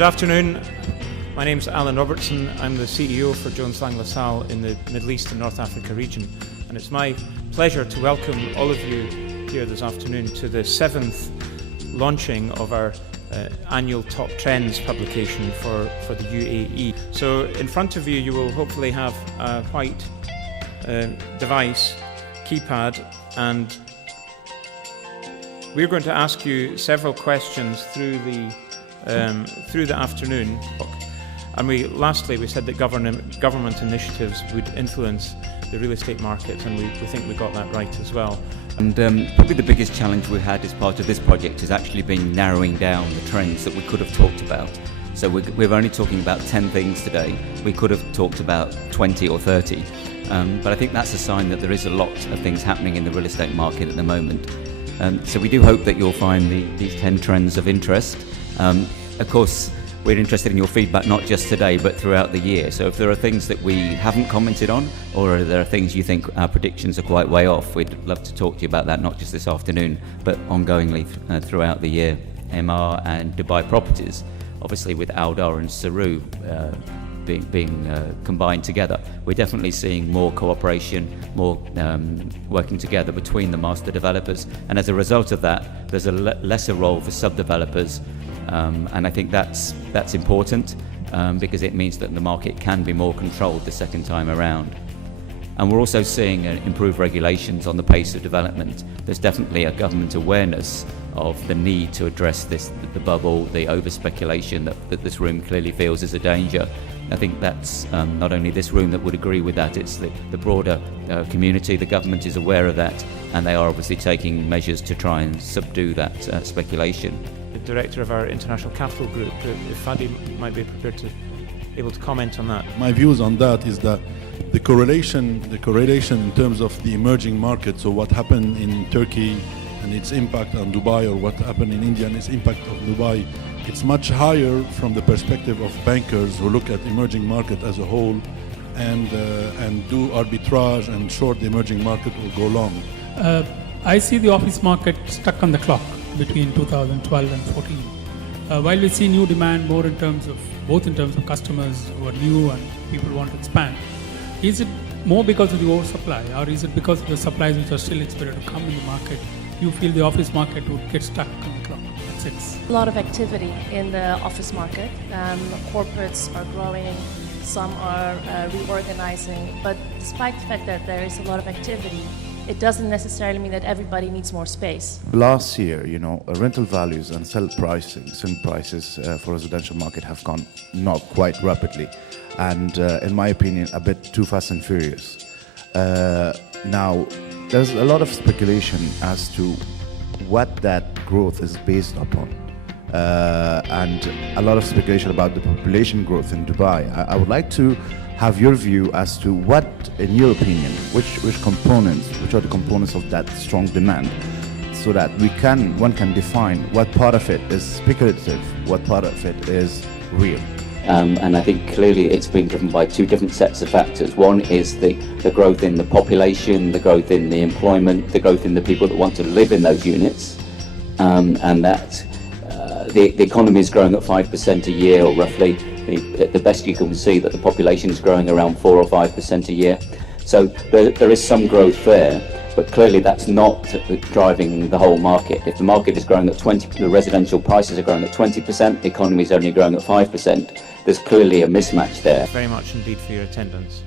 Good afternoon. My name's Alan Robertson. I'm the CEO for Jones Lang LaSalle in the Middle East and North Africa region, and it's my pleasure to welcome all of you here this afternoon to the 7th launching of our annual Top Trends publication for the UAE. So in front of you, you will hopefully have a white device, keypad, and we're going to ask you several questions through the afternoon. And lastly, we said that government initiatives would influence the real estate market, and we think we got that right as well. And probably the biggest challenge we had as part of this project has actually been narrowing down the trends that we could have talked about. So we're only talking about 10 things today. We could have talked about 20 or 30. But I think that's a sign that there is a lot of things happening in the real estate market at the moment. So we do hope that you'll find these 10 trends of interest. Of course, we're interested in your feedback not just today but throughout the year. So if there are things that we haven't commented on, or there are things you think our predictions are quite way off, we'd love to talk to you about that, not just this afternoon but ongoingly throughout the year. MR and Dubai Properties, obviously with Aldar and Saru being combined together, we're definitely seeing more cooperation, more working together between the master developers, and as a result of that there's a lesser role for sub-developers. And I think that's important because it means that the market can be more controlled the second time around. And we're also seeing improved regulations on the pace of development. There's definitely a government awareness of the need to address the bubble, the over-speculation that this room clearly feels is a danger. I think that's not only this room that would agree with that, it's the broader community. The government is aware of that, and they are obviously taking measures to try and subdue that speculation. The director of our International Capital Group, if Fadi might be able to comment on that. My views on that is that the correlation in terms of the emerging markets, so what happened in Turkey and its impact on Dubai, or what happened in India and its impact on Dubai, it's much higher from the perspective of bankers who look at emerging market as a whole and do arbitrage and short the emerging market or go long. I see the office market stuck on the clock between 2012 and 14. While we see new demand more in terms of customers who are new and people who want to expand, is it more because of the oversupply, or is it because of the supplies which are still expected to come in the market? You feel the office market would get stuck on the clock? That's it. A lot of activity in the office market. Corporates are growing, some are reorganizing, but despite the fact that there is a lot of activity, it doesn't necessarily mean that everybody needs more space. Last year, rental values and sell prices for residential market have gone not quite rapidly, and in my opinion, a bit too fast and furious. Now, there's a lot of speculation as to what that growth is based upon, and a lot of speculation about the population growth in Dubai. I would like to have your view as to what, in your opinion, which are the components of that strong demand, so that one can define what part of it is speculative, what part of it is real. And I think clearly it's been driven by two different sets of factors. One is the growth in the population, the growth in the employment, the growth in the people that want to live in those units, and that the economy is growing at 5% a year, or roughly. The best you can see that the population is growing around 4 or 5% a year. So there is some growth there, but clearly that's not driving the whole market. If the market is growing at 20%, the residential prices are growing at 20%, the economy is only growing at 5%, there's clearly a mismatch there. Very much indeed for your attendance.